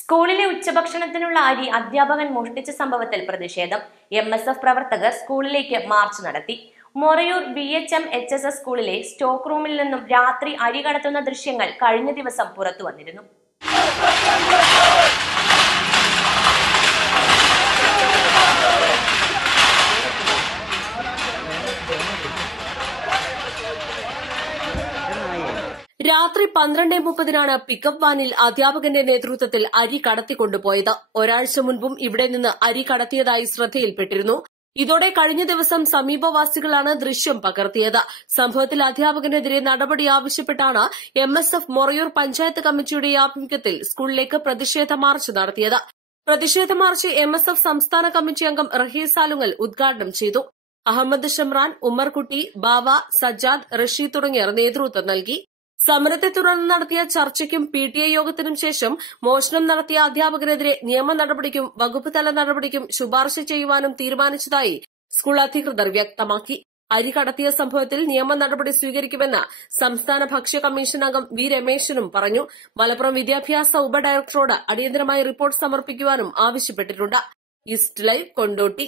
സ്കൂളിലെ ഉച്ചഭക്ഷണത്തിനുള്ള അരി അധ്യാപകൻ മോഷ്ടിച്ച സംഭവത്തിൽ പ്രതിഷേധം. എം എസ് എഫ് പ്രവർത്തകർ സ്കൂളിലേക്ക് മാർച്ച് നടത്തി. Morayur B H M H S S സ്കൂളിലെ സ്റ്റോക്ക് റൂമിൽ നിന്നും രാത്രി അരി കടത്തുന്ന ദൃശ്യങ്ങൾ കഴിഞ്ഞ ദിവസം പുറത്തു വന്നിരുന്നു. രാത്രി പന്ത്രണ്ട് മുപ്പതിനാണ് പിക്കപ്പ് വാനിൽ അധ്യാപകന്റെ നേതൃത്വത്തിൽ അരി കടത്തിക്കൊണ്ടുപോയത്. ഒരാഴ്ച മുൻപും ഇവിടെ നിന്ന് അരി കടത്തിയതായി ശ്രദ്ധയിൽപ്പെട്ടിരുന്നു. ഇതോടെ കഴിഞ്ഞ ദിവസം സമീപവാസികളാണ് ദൃശ്യം പകർത്തിയത്. സംഭവത്തിൽ അധ്യാപകനെതിരെ നടപടി ആവശ്യപ്പെട്ടാണ് M S F Morayur panchayat കമ്മിറ്റിയുടെ ആഭിമുഖ്യത്തിൽ സ്കൂളിലേക്ക് പ്രതിഷേധ മാർച്ച് നടത്തിയത്. പ്രതിഷേധ മാർച്ച് എം എസ് എഫ് സംസ്ഥാന കമ്മിറ്റി അംഗം റഹീസ് ആലുങ്ങൽ ഉദ്ഘാടനം ചെയ്തു. അഹമ്മദ് ഷംറാൻ ഉമ്മർകുട്ടി ബാവ സജ്ജാദ് റഷീദ് തുടങ്ങിയവർ നേതൃത്വം നൽകി. സമരത്തെ തുടർന്ന് നടത്തിയ ചർച്ചയ്ക്കും പി ടി ഐ യോഗത്തിനും ശേഷം മോഷണം നടത്തിയ അധ്യാപകരെതിരെ നിയമ നടപടിക്കും വകുപ്പ് തല നടപടിക്കും ശുപാർശ ചെയ്യുവാനും തീരുമാനിച്ചതായി സ്കൂൾ അധികൃതർ വ്യക്തമാക്കി. അരി കടത്തിയ സംഭവത്തിൽ നിയമ നടപടി സ്വീകരിക്കുമെന്ന് സംസ്ഥാന ഭക്ഷ്യ കമ്മീഷൻ അംഗം വി രമേശനും പറഞ്ഞു. മലപ്പുറം വിദ്യാഭ്യാസ ഉപഡയറക്ടറോട് അടിയന്തരമായി റിപ്പോർട്ട് സമർപ്പിക്കുവാനും ആവശ്യപ്പെട്ടിട്ടുണ്ട്. East Live Kondotty.